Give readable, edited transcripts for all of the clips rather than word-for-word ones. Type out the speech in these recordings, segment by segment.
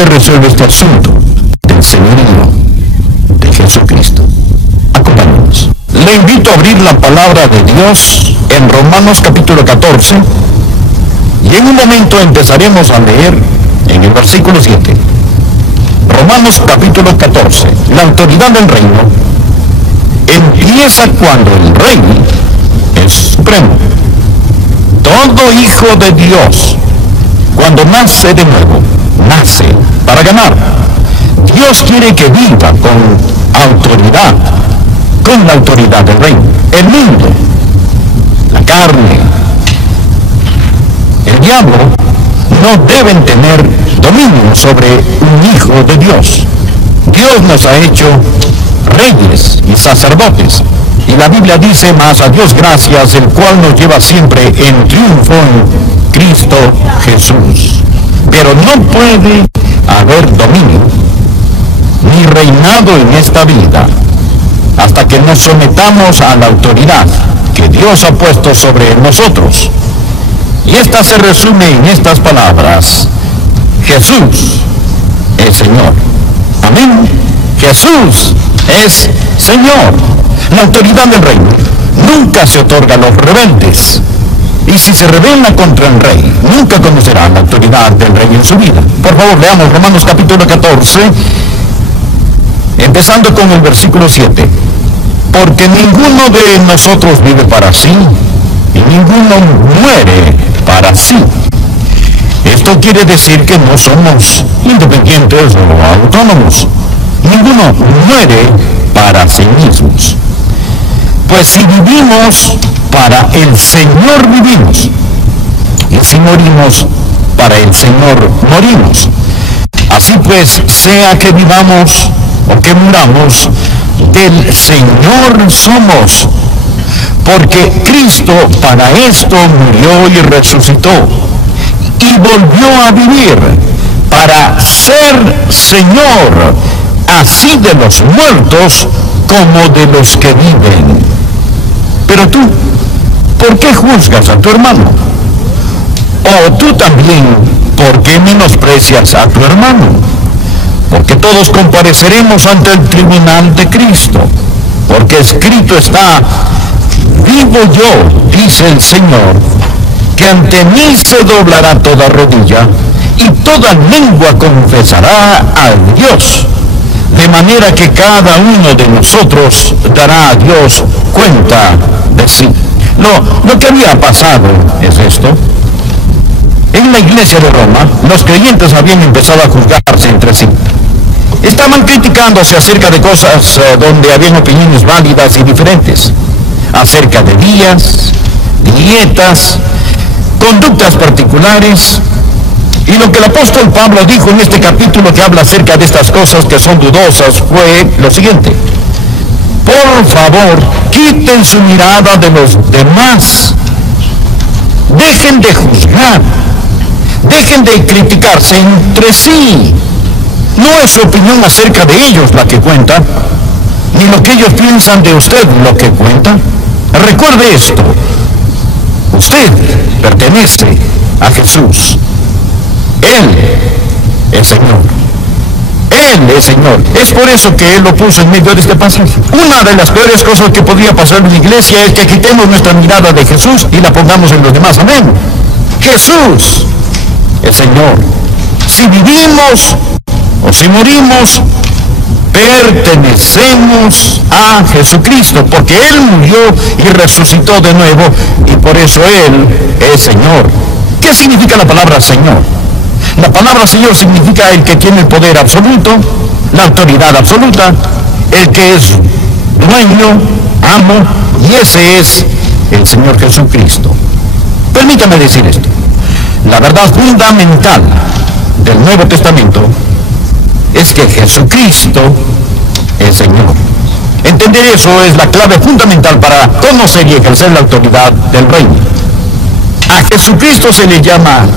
se resuelve este asunto del señorío de Jesucristo? Acompáñenos. Le invito a abrir la palabra de Dios en Romanos capítulo 14, y en un momento empezaremos a leer en el versículo 7. Romanos capítulo 14. La autoridad del reino empieza cuando el rey es supremo. Todo hijo de Dios, cuando nace de nuevo, nace para ganar. Dios quiere que viva con autoridad, con la autoridad del reino. El mundo, la carne, el diablo no deben tener dominio sobre un hijo de Dios. Dios nos ha hecho reyes y sacerdotes, y la Biblia dice: mas a Dios gracias, el cual nos lleva siempre en triunfo en Cristo Jesús. Pero no puede haber dominio ni reinado en esta vida hasta que nos sometamos a la autoridad que Dios ha puesto sobre nosotros. Y esta se resume en estas palabras: Jesús es Señor. Amén. Jesús es Señor. La autoridad del reino nunca se otorga a los rebeldes. Y si se rebela contra el rey, nunca conocerá la autoridad del rey en su vida. Por favor, leamos Romanos capítulo 14, empezando con el versículo 7. Porque ninguno de nosotros vive para sí, y ninguno muere para sí. Esto quiere decir que no somos independientes o autónomos. Ninguno muere para sí mismos. Pues si vivimos, para el Señor vivimos, y si morimos, para el Señor morimos. Así pues, sea que vivamos o que muramos, del Señor somos, porque Cristo para esto murió y resucitó, y volvió a vivir para ser Señor, así de los muertos como de los que viven. Pero tú, ¿por qué juzgas a tu hermano? O tú también, ¿por qué menosprecias a tu hermano? Porque todos compareceremos ante el tribunal de Cristo, porque escrito está: vivo yo, dice el Señor, que ante mí se doblará toda rodilla, y toda lengua confesará a Dios. De manera que cada uno de nosotros dará a Dios cuenta de sí. Lo que había pasado es esto. En la iglesia de Roma, los creyentes habían empezado a juzgarse entre sí. Estaban criticándose acerca de cosas donde habían opiniones válidas y diferentes, acerca de días, dietas, conductas particulares. Y lo que el apóstol Pablo dijo en este capítulo que habla acerca de estas cosas que son dudosas fue lo siguiente: por favor, quiten su mirada de los demás, dejen de juzgar, dejen de criticarse entre sí. No es su opinión acerca de ellos la que cuenta, ni lo que ellos piensan de usted lo que cuenta. Recuerde esto: usted pertenece a Jesús. Él es Señor. Él es Señor. Es por eso que Él lo puso en medio de este pasaje. Una de las peores cosas que podría pasar en la iglesia es que quitemos nuestra mirada de Jesús y la pongamos en los demás. Amén. Jesús es Señor. Si vivimos o si morimos, pertenecemos a Jesucristo, porque Él murió y resucitó de nuevo, y por eso Él es Señor. ¿Qué significa la palabra Señor? La palabra Señor significa el que tiene el poder absoluto, la autoridad absoluta, el que es dueño, amo, y ese es el Señor Jesucristo. Permítame decir esto: la verdad fundamental del Nuevo Testamento es que Jesucristo es Señor. Entender eso es la clave fundamental para conocer y ejercer la autoridad del reino. A Jesucristo se le llama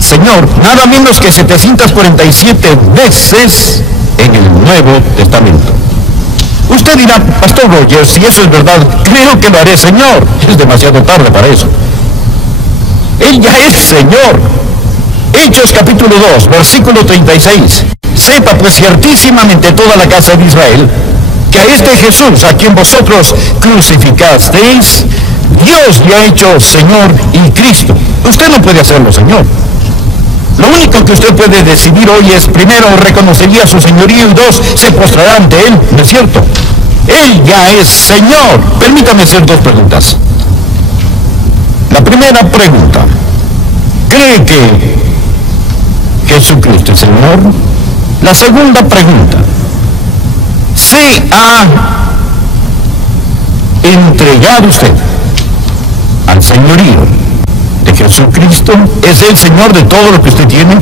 Señor nada menos que 747 veces en el Nuevo Testamento. Usted dirá: Pastor Rogers, si eso es verdad, creo que lo haré Señor. Es demasiado tarde para eso. Él ya es Señor. Hechos capítulo 2, versículo 36. Sepa pues ciertísimamente toda la casa de Israel, que a este Jesús, a quien vosotros crucificasteis, Dios le ha hecho Señor y Cristo. Usted no puede hacerlo Señor. Lo único que usted puede decidir hoy es, primero, reconocería su señorío, y dos, se postrará ante Él, ¿no es cierto? Él ya es Señor. Permítame hacer dos preguntas. La primera pregunta: ¿cree que Jesucristo es Señor? La segunda pregunta: ¿se ha entregado usted al señorío de Jesucristo? ¿Es el Señor de todo lo que usted tiene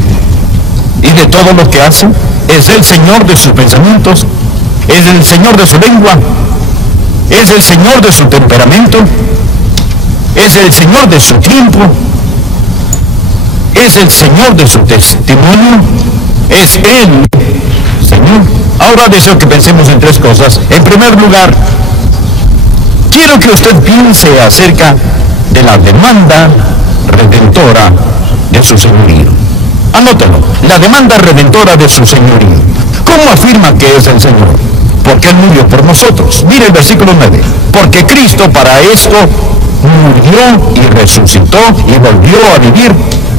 y de todo lo que hace? ¿Es el Señor de sus pensamientos? ¿Es el Señor de su lengua? ¿Es el Señor de su temperamento? ¿Es el Señor de su tiempo? ¿Es el Señor de su testimonio? ¿Es Él Señor? Ahora deseo que pensemos en tres cosas. En primer lugar, quiero que usted piense acerca de la demanda redentora de su señorío. Anótelo: la demanda redentora de su señorío. ¿Cómo afirma que es el Señor? Porque Él murió por nosotros. Mire el versículo 9. Porque Cristo para esto murió y resucitó y volvió a vivir,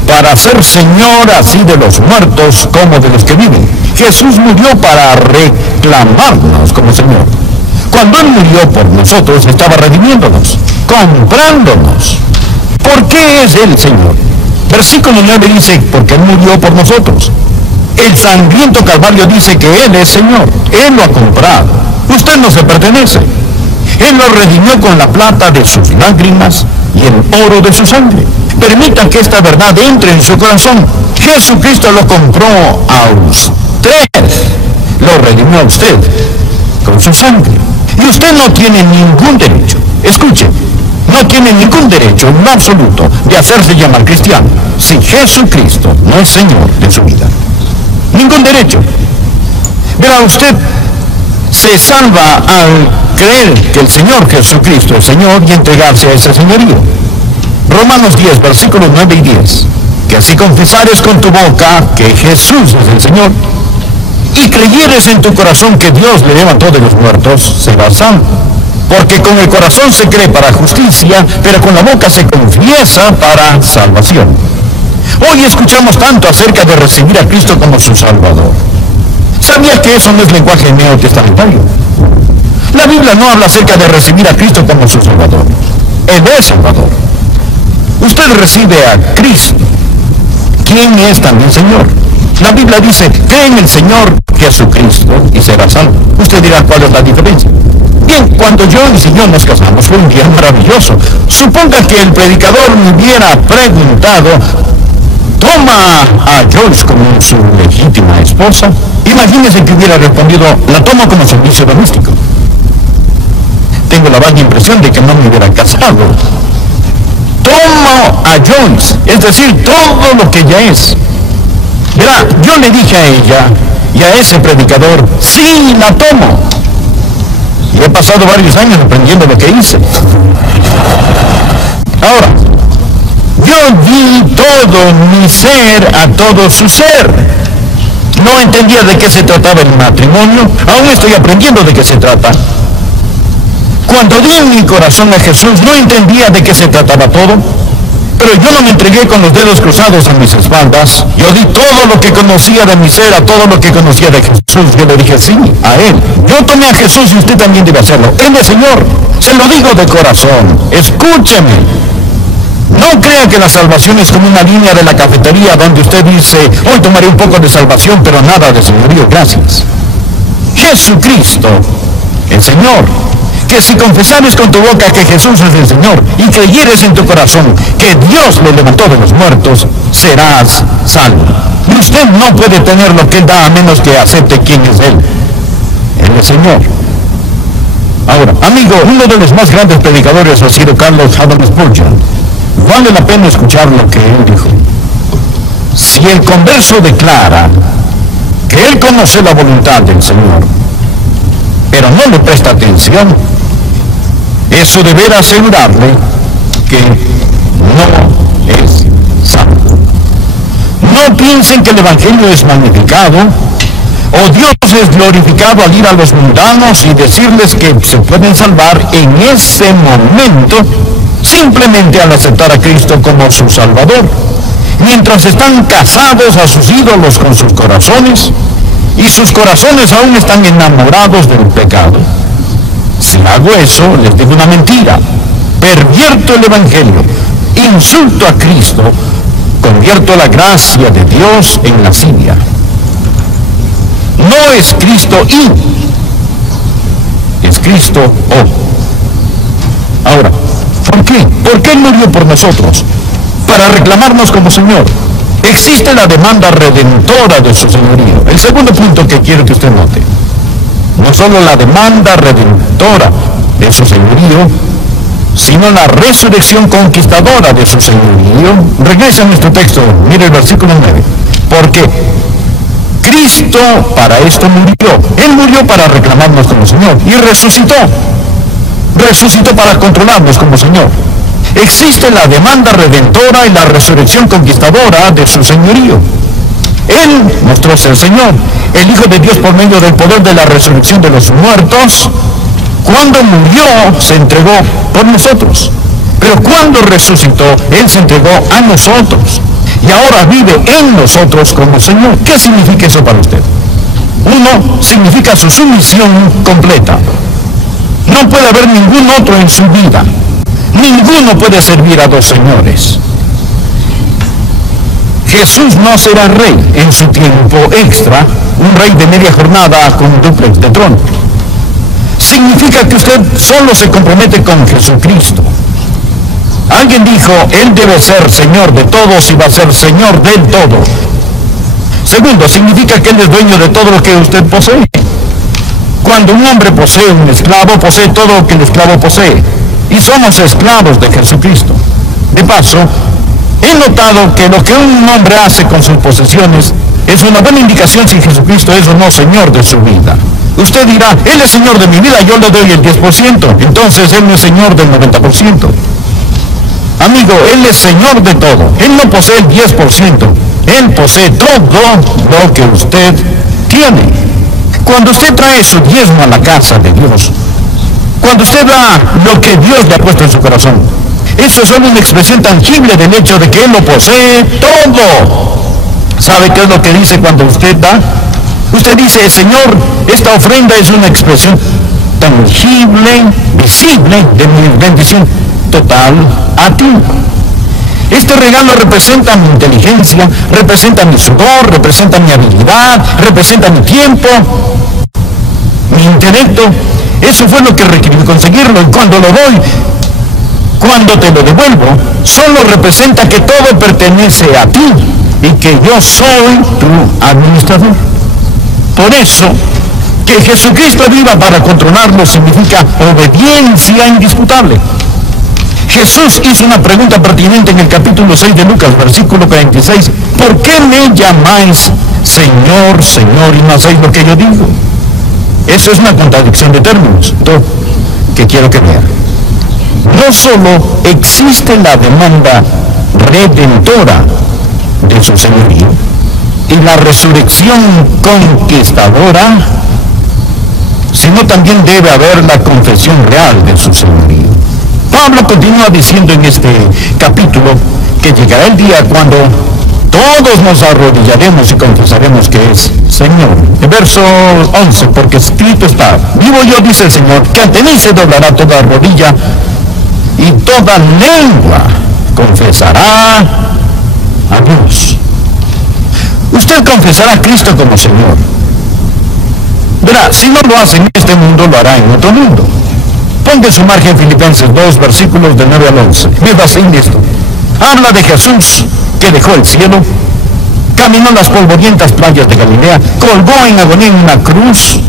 para ser Señor así de los muertos como de los que viven. Jesús murió para reclamarnos como Señor. Cuando Él murió por nosotros, estaba redimiéndonos, comprándonos. ¿Por qué es Él Señor? Versículo 9 dice: porque Él murió por nosotros. El sangriento Calvario dice que Él es Señor. Él lo ha comprado. Usted no se pertenece. Él lo redimió con la plata de sus lágrimas y el oro de su sangre. Permita que esta verdad entre en su corazón. Jesucristo lo compró a usted. Lo redimió a usted con su sangre. Y usted no tiene ningún derecho. Escuche. No tiene ningún derecho en lo absoluto de hacerse llamar cristiano si Jesucristo no es Señor de su vida. Ningún derecho. Verá, usted se salva al creer que el Señor Jesucristo es Señor y entregarse a ese señorío. Romanos 10, versículos 9 y 10. Que así confesares con tu boca que Jesús es el Señor, y creyeres en tu corazón que Dios le levantó de los muertos, serás salvo. Porque con el corazón se cree para justicia, pero con la boca se confiesa para salvación. Hoy escuchamos tanto acerca de recibir a Cristo como su Salvador. ¿Sabía que eso no es lenguaje neotestamentario? La Biblia no habla acerca de recibir a Cristo como su Salvador. Él es Salvador. Usted recibe a Cristo, quien es también Señor. La Biblia dice: cree en el Señor Jesucristo y será salvo. Usted dirá: ¿cuál es la diferencia? Bien, cuando yo y el Señor nos casamos fue un día maravilloso. Suponga que el predicador me hubiera preguntado: ¿toma a Joyce como su legítima esposa? Imagínese que hubiera respondido: la tomo como servicio doméstico. Tengo la vaga impresión de que no me hubiera casado. Tomo a Joyce, es decir, todo lo que ella es. Verá, yo le dije a ella y a ese predicador: sí, la tomo. Y he pasado varios años aprendiendo lo que hice. Ahora, yo di todo mi ser a todo su ser. No entendía de qué se trataba el matrimonio. Aún estoy aprendiendo de qué se trata. Cuando di mi corazón a Jesús, no entendía de qué se trataba todo. Pero yo no me entregué con los dedos cruzados en mis espaldas. Yo di todo lo que conocía de mi ser a todo lo que conocía de Jesús. Yo le dije sí a Él. Yo tomé a Jesús y usted también debe hacerlo. Él es Señor. Se lo digo de corazón. Escúcheme. No crea que la salvación es como una línea de la cafetería donde usted dice: hoy tomaré un poco de salvación, pero nada de señorío, gracias. Jesucristo, el Señor. Que si confesares con tu boca que Jesús es el Señor y creyeres en tu corazón que Dios lo levantó de los muertos, serás salvo. Y usted no puede tener lo que Él da a menos que acepte quién es Él. Él es Señor. Ahora, amigo, uno de los más grandes predicadores ha sido Carlos Haddon Spurgeon. Vale la pena escuchar lo que él dijo. Si el converso declara que él conoce la voluntad del Señor, pero no le presta atención, eso deberá asegurarle que no es salvo. No No piensen que el Evangelio es magnificado o Dios es glorificado al ir a los mundanos y decirles que se pueden salvar en ese momento simplemente al aceptar a Cristo como su Salvador, mientras están casados a sus ídolos con sus corazones y sus corazones aún están enamorados del pecado. Si hago eso, les digo una mentira, pervierto el Evangelio, insulto a Cristo, convierto la gracia de Dios en lascivia. No es Cristo y, es Cristo o. Ahora, ¿por qué? ¿Por qué Él murió por nosotros? Para reclamarnos como Señor. Existe la demanda redentora de su señorío. El segundo punto que quiero que usted note. No solo la demanda redentora de su señorío, sino la resurrección conquistadora de su señorío. Regresa a nuestro texto, mire el versículo 9. Porque Cristo para esto murió. Él murió para reclamarnos como Señor y resucitó. Resucitó para controlarnos como Señor. Existe la demanda redentora y la resurrección conquistadora de su señorío. Él mostró ser Señor, el Hijo de Dios por medio del poder de la resurrección de los muertos. Cuando murió, se entregó por nosotros. Pero cuando resucitó, Él se entregó a nosotros. Y ahora vive en nosotros como Señor. ¿Qué significa eso para usted? Uno, significa su sumisión completa. No puede haber ningún otro en su vida. Ninguno puede servir a dos señores. Jesús no será rey en su tiempo extra, un rey de media jornada con dúplex de trono. Significa que usted solo se compromete con Jesucristo. Alguien dijo, Él debe ser Señor de todos y va a ser Señor del todo. Segundo, significa que Él es dueño de todo lo que usted posee. Cuando un hombre posee un esclavo, posee todo lo que el esclavo posee. Y somos esclavos de Jesucristo. De paso, he notado que lo que un hombre hace con sus posesiones es una buena indicación si Jesucristo es o no Señor de su vida. Usted dirá, Él es Señor de mi vida, yo le doy el 10%. Entonces Él no es Señor del 90%. Amigo, Él es Señor de todo. Él no posee el 10%. Él posee todo lo que usted tiene. Cuando usted trae su diezmo a la casa de Dios, cuando usted da lo que Dios le ha puesto en su corazón, eso es solo una expresión tangible del hecho de que Él lo posee todo. ¿Sabe qué es lo que dice cuando usted da? Usted dice, Señor, esta ofrenda es una expresión tangible, visible de mi bendición total a ti. Este regalo representa mi inteligencia, representa mi sudor, representa mi habilidad, representa mi tiempo, mi intelecto. Eso fue lo que requerí conseguirlo, y cuando lo doy, cuando te lo devuelvo, solo representa que todo pertenece a ti y que yo soy tu administrador. Por eso, que Jesucristo viva para controlarlo significa obediencia indisputable. Jesús hizo una pregunta pertinente en el capítulo 6 de Lucas, versículo 46. ¿Por qué me llamáis Señor, Señor, y no hacéis lo que yo digo? Eso es una contradicción de términos, que quiero que vean. No solo existe la demanda redentora de su señorío y la resurrección conquistadora, sino también debe haber la confesión real de su señorío. Pablo continúa diciendo en este capítulo que llegará el día cuando todos nos arrodillaremos y confesaremos que es Señor. En verso 11, porque escrito está, vivo yo, dice el Señor, que ante mí se doblará toda rodilla y toda lengua confesará a Dios. Usted confesará a Cristo como Señor. Verá, si no lo hace en este mundo, lo hará en otro mundo. Ponga su margen Filipenses 2, versículos del 9 al 11. Mira así esto. Habla de Jesús que dejó el cielo, caminó las polvorientas playas de Galilea, colgó en agonía en una cruz.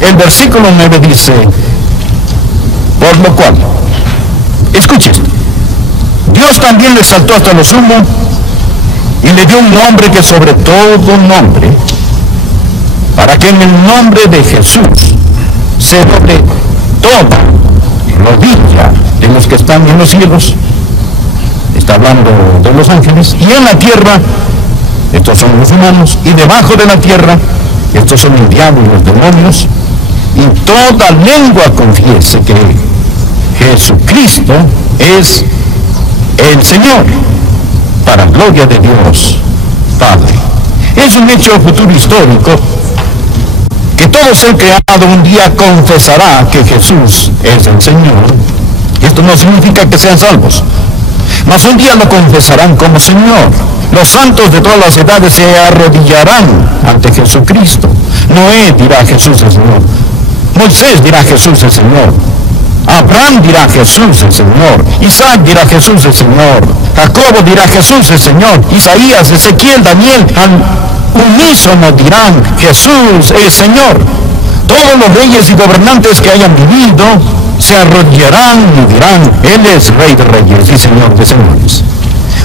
El versículo 9 dice, por lo cual, escuche esto, Dios también le exaltó hasta lo sumo y le dio un nombre que sobre todo nombre, para que en el nombre de Jesús se doble toda rodilla de los que están en los cielos está hablando de los ángeles, y en la tierra, estos son los humanos, y debajo de la tierra, estos son el diablo y los demonios, y toda lengua confiese que Jesucristo es el Señor, para gloria de Dios Padre. Es un hecho futuro histórico que todo ser creado un día confesará que Jesús es el Señor. Esto no significa que sean salvos, mas un día lo confesarán como Señor. Los santos de todas las edades se arrodillarán ante Jesucristo. Noé dirá: Jesús es Señor. Moisés dirá: Jesús es Señor. Abraham dirá: Jesús es Señor. Isaac dirá: Jesús es Señor. Jacobo dirá: Jesús es Señor. Isaías, Ezequiel, Daniel, al unísono dirán: Jesús es Señor. Todos los reyes y gobernantes que hayan vivido se arrodillarán y dirán: Él es Rey de reyes y Señor de señores.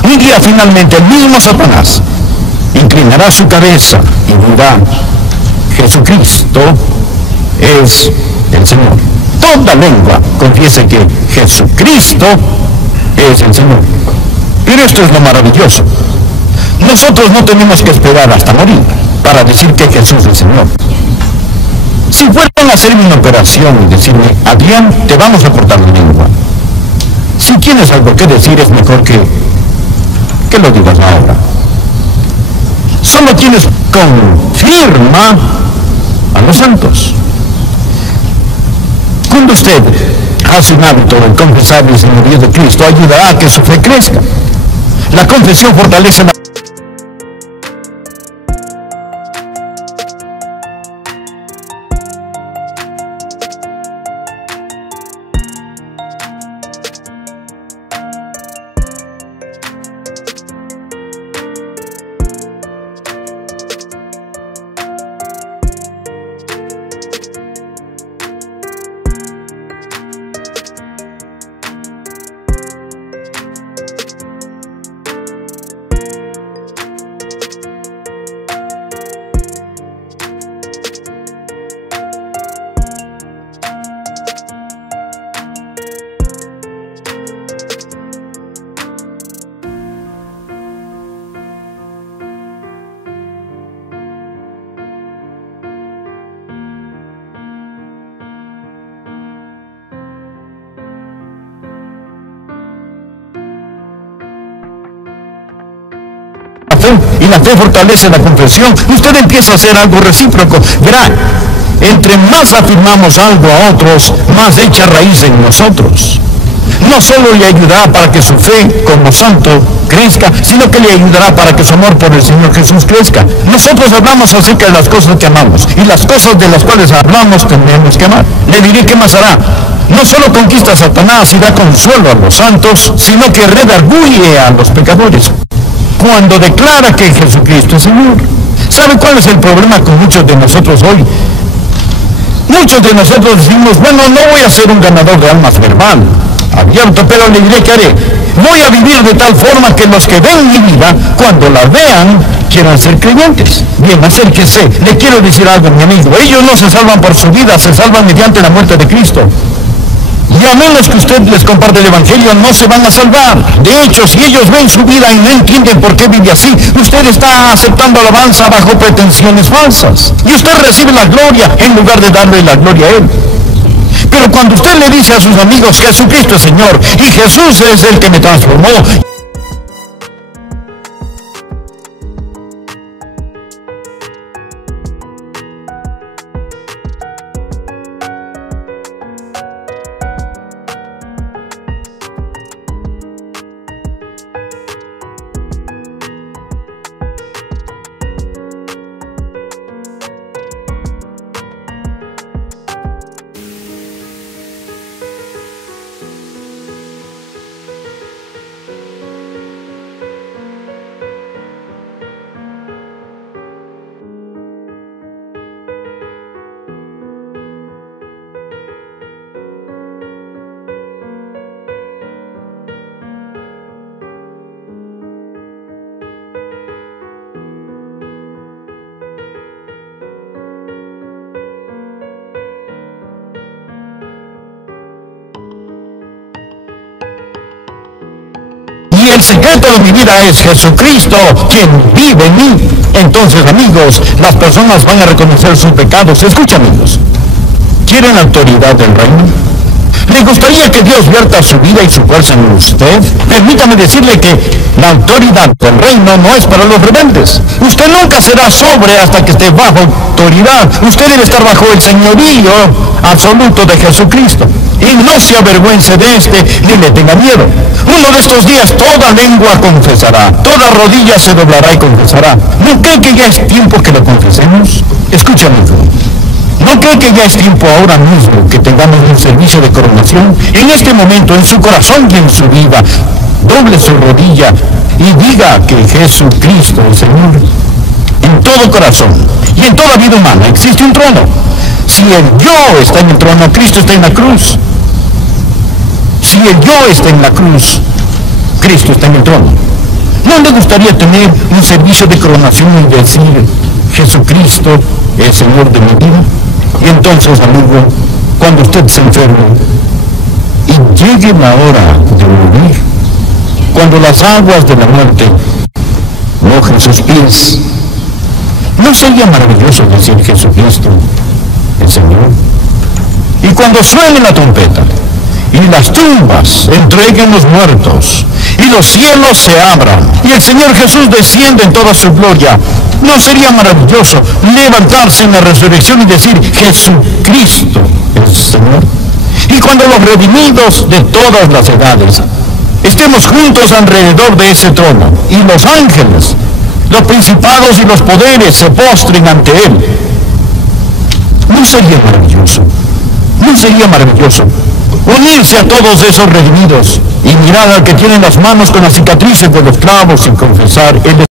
Un día finalmente el mismo Satanás inclinará su cabeza y dirá: Jesucristo es el Señor. Toda lengua confiese que Jesucristo es el Señor. Pero esto es lo maravilloso. Nosotros no tenemos que esperar hasta morir para decir que Jesús es Señor. Si fueran a hacerme una operación y decirme: Adrián, te vamos a cortar la lengua, si tienes algo que decir, es mejor que lo digas ahora. Solo quienes confirma a los santos. Cuando usted hace un hábito de confesar el señorío de Cristo, ayudará a que su fe crezca. La confesión fortalece la y la fe fortalece la confesión. Usted empieza a hacer algo recíproco. Verá, entre más afirmamos algo a otros, más echa raíz en nosotros. No solo le ayudará para que su fe como santo crezca, sino que le ayudará para que su amor por el Señor Jesús crezca. Nosotros hablamos acerca de las cosas que amamos, y las cosas de las cuales hablamos tenemos que amar. Le diré qué más hará. No solo conquista a Satanás y da consuelo a los santos, sino que redarguye a los pecadores cuando declara que Jesucristo es Señor. ¿Sabe cuál es el problema con muchos de nosotros hoy? Muchos de nosotros decimos: bueno, no voy a ser un ganador de almas verbal, abierto, pero le diré que haré. Voy a vivir de tal forma que los que ven mi vida, cuando la vean, quieran ser creyentes. Bien, acérquese. Le quiero decir algo, mi amigo. Ellos no se salvan por su vida, se salvan mediante la muerte de Cristo. Y a menos que usted les comparte el Evangelio, no se van a salvar. De hecho, si ellos ven su vida y no entienden por qué vive así, usted está aceptando alabanza bajo pretensiones falsas. Y usted recibe la gloria en lugar de darle la gloria a Él. Pero cuando usted le dice a sus amigos: Jesucristo es Señor, y Jesús es el que me transformó, el secreto de mi vida es Jesucristo, quien vive en mí, entonces, amigos, las personas van a reconocer sus pecados. Escucha, amigos, ¿quieren la autoridad del reino? ¿Le gustaría que Dios vierta su vida y su fuerza en usted? Permítame decirle que la autoridad del reino no es para los rebeldes. Usted nunca será sobre hasta que esté bajo autoridad. Usted debe estar bajo el señorío absoluto de Jesucristo. Y no se avergüence de ni le tenga miedo. Uno de estos días toda lengua confesará, toda rodilla se doblará y confesará. ¿No cree que ya es tiempo que lo confesemos? Escúchame, ¿no cree que ya es tiempo ahora mismo que tengamos un servicio de coronación? En este momento, en su corazón y en su vida, doble su rodilla y diga que Jesucristo es Señor. En todo corazón y en toda vida humana existe un trono. Si el yo está en el trono, Cristo está en la cruz. Si el yo está en la cruz, Cristo está en el trono. ¿No le gustaría tener un servicio de coronación y decir, Jesucristo es Señor de mi vida? Y entonces, amigo, cuando usted se enferme y llegue la hora de morir, cuando las aguas de la muerte mojen sus pies, ¿no sería maravilloso decir Jesucristo el Señor? Y cuando suene la trompeta y las tumbas entreguen los muertos y los cielos se abran y el Señor Jesús desciende en toda su gloria, ¿no sería maravilloso levantarse en la resurrección y decir Jesucristo es Señor? Y cuando los redimidos de todas las edades estemos juntos alrededor de ese trono y los ángeles, los principados y los poderes se postren ante Él, ¿no sería maravilloso? ¿No sería maravilloso unirse a todos esos redimidos y mirar al que tiene las manos con las cicatrices de los clavos y confesar, Él es